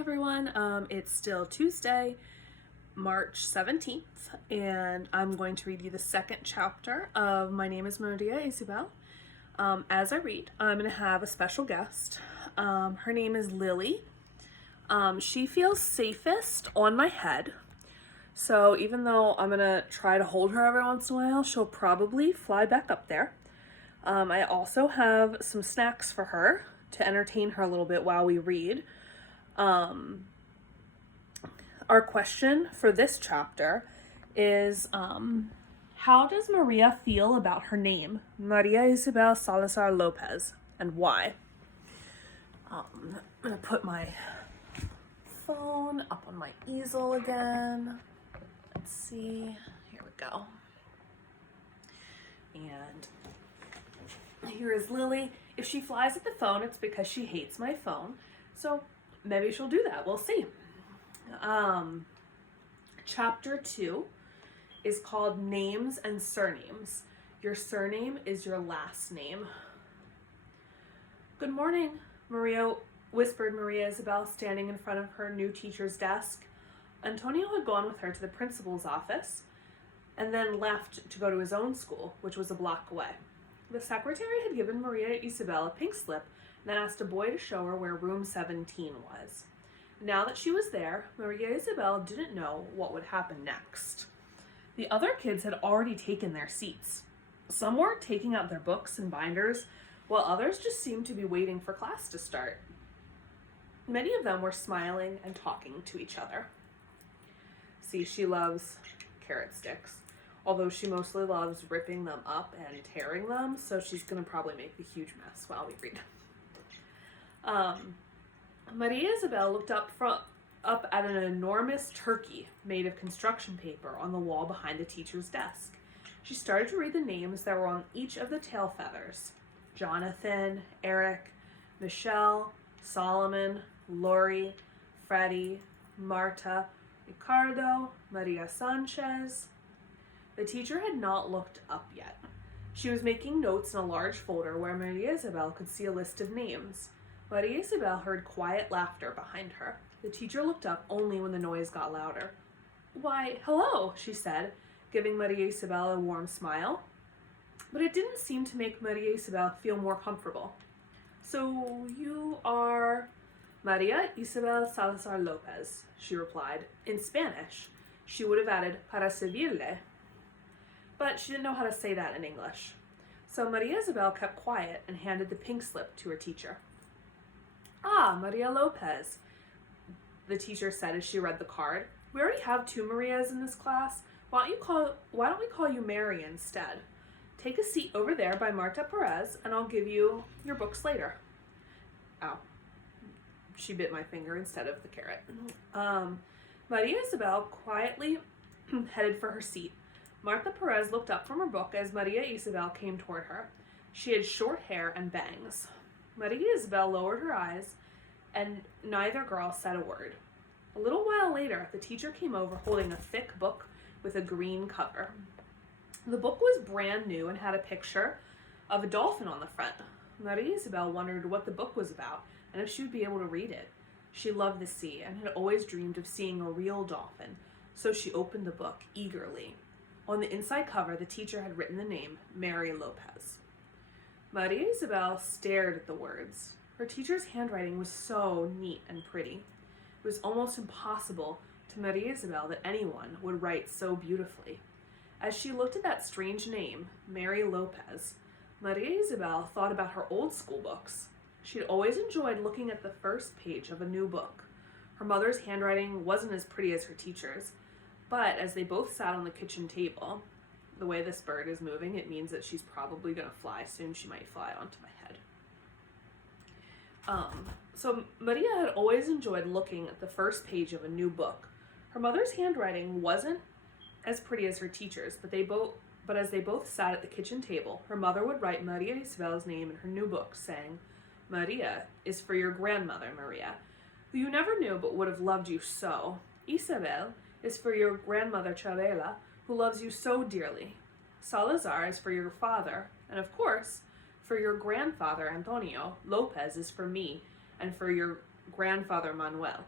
everyone. It's still Tuesday, March 17th, and I'm going to read you the second chapter of My Name is Maria Isabel. As I read, I'm going to have a special guest. Her name is Lily. She feels safest on my head, so even though I'm going to try to hold her every once in a while, she'll probably fly back up there. I also have some snacks for her to entertain her a little bit while we read. Our question for this chapter is, how does Maria feel about her name, Maria Isabel Salazar Lopez, and why? I'm going to put my phone up on my easel again. Let's see. Here we go. And here is Lily. If she flies at the phone, it's because she hates my phone. So maybe she'll do that. We'll see. Chapter 2 is called Names and Surnames. Your surname is your last name. Good morning, whispered Maria Isabel, standing in front of her new teacher's desk. Antonio had gone with her to the principal's office and then left to go to his own school, which was a block away. The secretary had given Maria Isabel a pink slip and then asked a boy to show her where room 17 was. Now that she was there, Maria Isabel didn't know what would happen next. The other kids had already taken their seats. Some were taking out their books and binders, while others just seemed to be waiting for class to start. Many of them were smiling and talking to each other. See, she loves carrot sticks, although she mostly loves ripping them up and tearing them, so she's going to probably make a huge mess while we read. Maria Isabel looked up at an enormous turkey made of construction paper on the wall behind the teacher's desk. She started to read the names that were on each of the tail feathers: Jonathan, Eric, Michelle, Solomon, Lori, Freddie, Marta, Ricardo, Maria Sanchez. The teacher had not looked up yet. She was making notes in a large folder where Maria Isabel could see a list of names. Maria Isabel heard quiet laughter behind her. The teacher looked up only when the noise got louder. "Why, hello," she said, giving Maria Isabel a warm smile. But it didn't seem to make Maria Isabel feel more comfortable. "So you are Maria Isabel Salazar Lopez," she replied. In Spanish, she would have added "para servirle," but she didn't know how to say that in English. So Maria Isabel kept quiet and handed the pink slip to her teacher. "Ah, Maria Lopez," the teacher said as she read the card. "We already have 2 Marias in this class. Why don't we call you Mary instead? Take a seat over there by Marta Perez, and I'll give you your books later." Ow. She bit my finger instead of the carrot. Maria Isabel quietly headed for her seat. Marta Perez looked up from her book as Maria Isabel came toward her. She had short hair and bangs. Maria Isabel lowered her eyes, and neither girl said a word. A little while later, the teacher came over holding a thick book with a green cover. The book was brand new and had a picture of a dolphin on the front. Maria Isabel wondered what the book was about and if she would be able to read it. She loved the sea and had always dreamed of seeing a real dolphin, so she opened the book eagerly. On the inside cover, the teacher had written the name Mary Lopez. Maria Isabel stared at the words. Her teacher's handwriting was so neat and pretty. It was almost impossible to Maria Isabel that anyone would write so beautifully. As she looked at that strange name, Mary Lopez, Maria Isabel thought about her old school books. She'd always enjoyed looking at the first page of a new book. Her mother's handwriting wasn't as pretty as her teacher's, but as they both sat on the kitchen table, the way this bird is moving, it means that she's probably going to fly soon. She might fly onto my head. So Maria had always enjoyed looking at the first page of a new book. Her mother's handwriting wasn't as pretty as her teacher's, but as they both sat at the kitchen table, her mother would write Maria Isabel's name in her new book, saying, "Maria is for your grandmother, Maria, who you never knew but would have loved you so. Isabel is for your grandmother, Chavela, who loves you so dearly. Salazar is for your father, and of course, for your grandfather, Antonio. Lopez is for me, and for your grandfather, Manuel.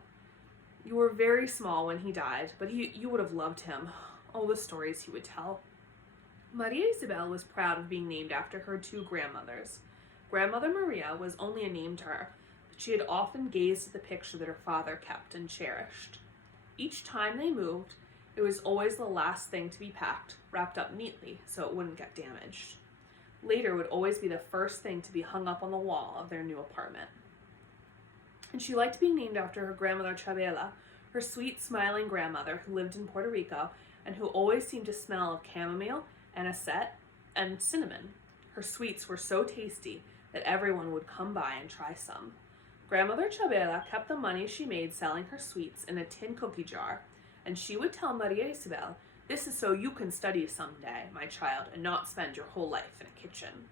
You were very small when he died, but you would have loved him. All the stories he would tell. Maria Isabel was proud of being named after her two grandmothers. Grandmother Maria was only a name to her, but she had often gazed at the picture that her father kept and cherished. Each time they moved, it was always the last thing to be packed, wrapped up neatly so it wouldn't get damaged. Later would always be the first thing to be hung up on the wall of their new apartment. And she liked being named after her grandmother Chabela, her sweet, smiling grandmother who lived in Puerto Rico and who always seemed to smell of chamomile, anisette, and cinnamon. Her sweets were so tasty that everyone would come by and try some. Grandmother Chabela kept the money she made selling her sweets in a tin cookie jar, and she would tell Maria Isabel, "This is so you can study someday, my child, and not spend your whole life in a kitchen."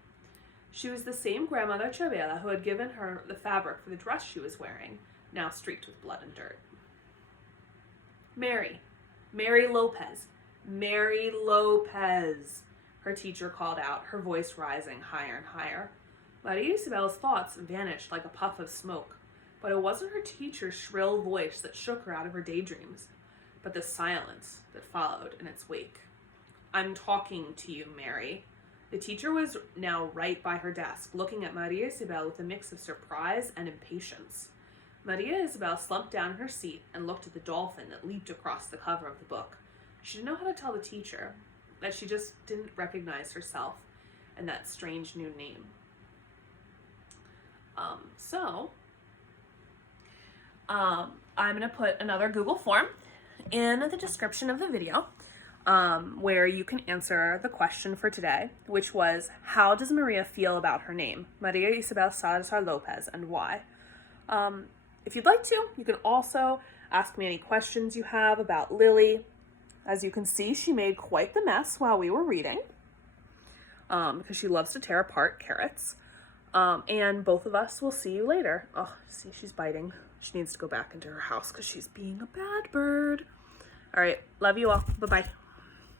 She was the same Grandmother Chabela who had given her the fabric for the dress she was wearing, now streaked with blood and dirt. Mary Lopez, Mary Lopez, her teacher called out, her voice rising higher and higher. Maria Isabel's thoughts vanished like a puff of smoke, but it wasn't her teacher's shrill voice that shook her out of her daydreams, but the silence that followed in its wake. "I'm talking to you, Mary." The teacher was now right by her desk, looking at Maria Isabel with a mix of surprise and impatience. Maria Isabel slumped down in her seat and looked at the dolphin that leaped across the cover of the book. She didn't know how to tell the teacher that she just didn't recognize herself and that strange new name. I'm going to put another Google form in the description of the video where you can answer the question for today, which was, how does Maria feel about her name, Maria Isabel Salazar Lopez, and why? If you'd like to, you can also ask me any questions you have about Lily. As you can see, she made quite the mess while we were reading because she loves to tear apart carrots. And both of us will see you later. Oh, see, she's biting. She needs to go back into her house because she's being a bad bird. All right, love you all. Bye-bye.